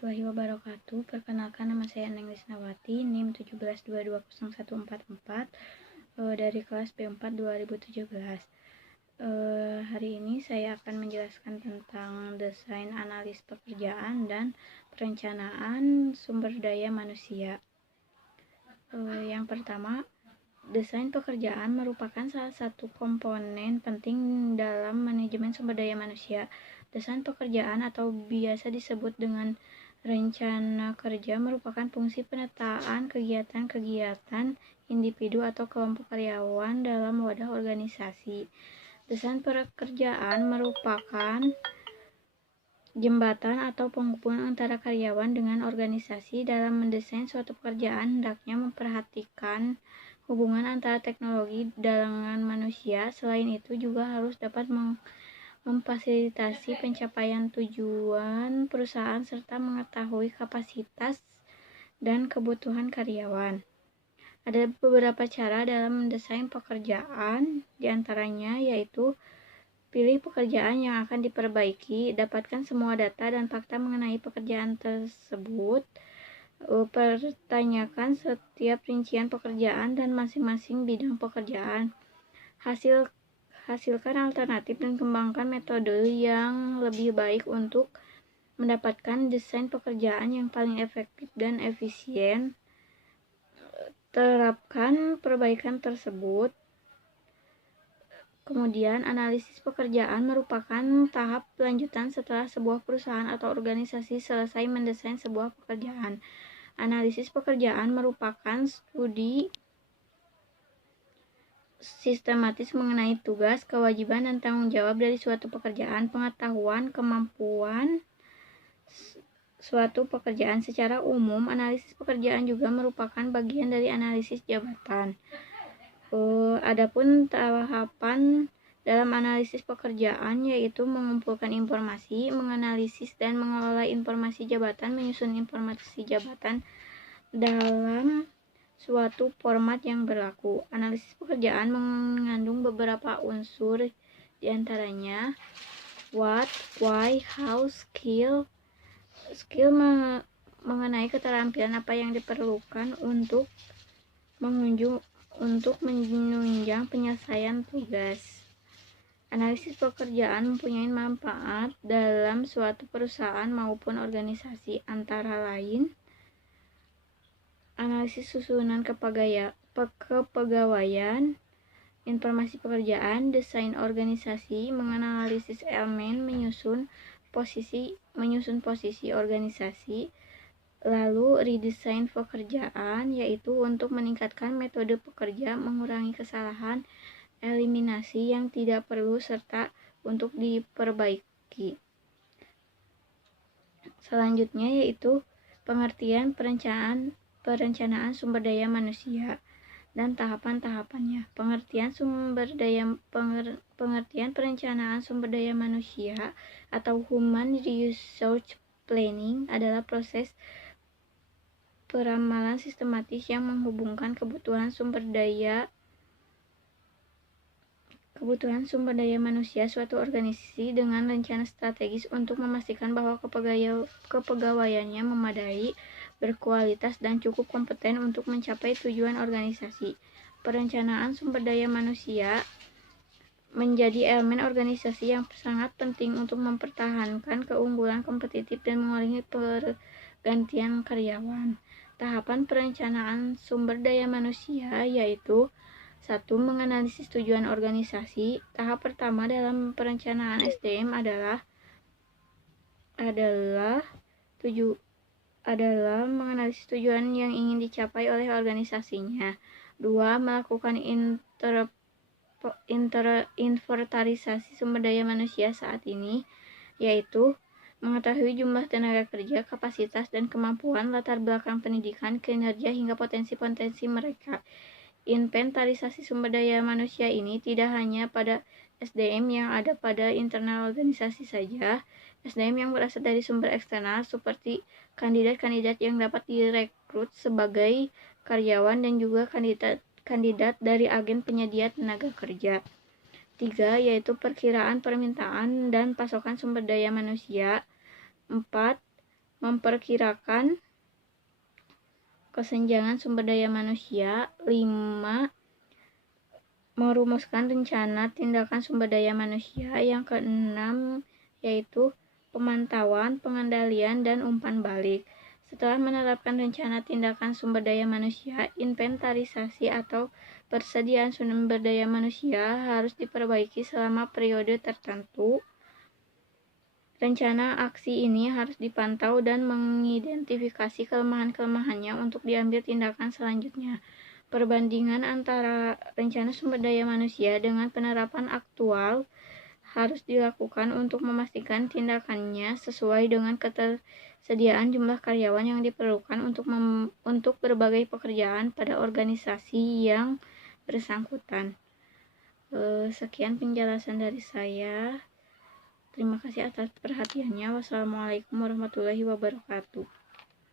warahmatullahi wabarakatuh. Perkenalkan, nama saya Neng Lisnawati, NIM 17220144, dari kelas B4 2017. Hari ini saya akan menjelaskan tentang desain analis pekerjaan dan perencanaan sumber daya manusia. Yang pertama, desain pekerjaan merupakan salah satu komponen penting dalam manajemen sumber daya manusia. Desain pekerjaan atau biasa disebut dengan rencana kerja merupakan fungsi penataan kegiatan-kegiatan individu atau kelompok karyawan dalam wadah organisasi. Desain pekerjaan merupakan jembatan atau penghubung antara karyawan dengan organisasi. Dalam mendesain suatu pekerjaan, hendaknya memperhatikan hubungan antara teknologi dengan manusia. Selain itu, juga harus dapat memfasilitasi pencapaian tujuan perusahaan serta mengetahui kapasitas dan kebutuhan karyawan. Ada beberapa cara dalam mendesain pekerjaan, diantaranya yaitu pilih pekerjaan yang akan diperbaiki, dapatkan semua data dan fakta mengenai pekerjaan tersebut, pertanyakan setiap rincian pekerjaan dan masing-masing bidang pekerjaan, hasilkan alternatif dan kembangkan metode yang lebih baik untuk mendapatkan desain pekerjaan yang paling efektif dan efisien. Terapkan perbaikan tersebut. Kemudian, analisis pekerjaan merupakan tahap lanjutan setelah sebuah perusahaan atau organisasi selesai mendesain sebuah pekerjaan. Analisis pekerjaan merupakan studi sistematis mengenai tugas, kewajiban, dan tanggung jawab dari suatu pekerjaan, pengetahuan, kemampuan suatu pekerjaan. Secara umum, analisis pekerjaan juga merupakan bagian dari analisis jabatan. Adapun tahapan dalam analisis pekerjaan yaitu mengumpulkan informasi, menganalisis dan mengelola informasi jabatan, menyusun informasi jabatan dalam suatu format yang berlaku. Analisis pekerjaan mengandung beberapa unsur, diantaranya what, why, how, skill mengenai keterampilan apa yang diperlukan untuk menunjang penyelesaian tugas. Analisis pekerjaan mempunyai manfaat dalam suatu perusahaan maupun organisasi, antara lain analisis susunan kepegawaian, informasi pekerjaan, desain organisasi, menganalisis elemen, menyusun posisi organisasi, lalu redesign pekerjaan yaitu untuk meningkatkan metode pekerja, mengurangi kesalahan, eliminasi yang tidak perlu serta untuk diperbaiki. Selanjutnya yaitu pengertian perencanaan sumber daya manusia dan tahapan-tahapannya. Pengertian perencanaan sumber daya manusia atau human resource planning adalah proses peramalan sistematis yang menghubungkan kebutuhan sumber daya manusia suatu organisasi dengan rencana strategis untuk memastikan bahwa kepegawaiannya memadai, berkualitas, dan cukup kompeten untuk mencapai tujuan organisasi. Perencanaan sumber daya manusia menjadi elemen organisasi yang sangat penting untuk mempertahankan keunggulan kompetitif dan mengurangi pergantian karyawan. Tahapan perencanaan sumber daya manusia yaitu 1. Menganalisis tujuan organisasi. Tahap pertama dalam perencanaan SDM adalah menganalisis tujuan yang ingin dicapai oleh organisasinya. 2. Melakukan inventarisasi sumber daya manusia saat ini, yaitu mengetahui jumlah tenaga kerja, kapasitas dan kemampuan, latar belakang pendidikan, kinerja, hingga potensi-potensi mereka. Inventarisasi sumber daya manusia ini tidak hanya pada SDM yang ada pada internal organisasi saja. SDM yang berasal dari sumber eksternal seperti kandidat-kandidat yang dapat direkrut sebagai karyawan dan juga kandidat dari agen penyedia tenaga kerja. 3. Yaitu perkiraan permintaan dan pasokan sumber daya manusia. 4. memperkirakan kesenjangan sumber daya manusia. 5. Merumuskan rencana tindakan sumber daya manusia. Yang keenam yaitu pemantauan, pengendalian, dan umpan balik. Setelah menerapkan rencana tindakan sumber daya manusia, inventarisasi atau persediaan sumber daya manusia harus diperbaiki selama periode tertentu. Rencana aksi ini harus dipantau dan mengidentifikasi kelemahan-kelemahannya untuk diambil tindakan selanjutnya. Perbandingan antara rencana sumber daya manusia dengan penerapan aktual harus dilakukan untuk memastikan tindakannya sesuai dengan ketersediaan jumlah karyawan yang diperlukan untuk berbagai pekerjaan pada organisasi yang bersangkutan. Sekian penjelasan dari saya. Terima kasih atas perhatiannya. Wassalamualaikum warahmatullahi wabarakatuh.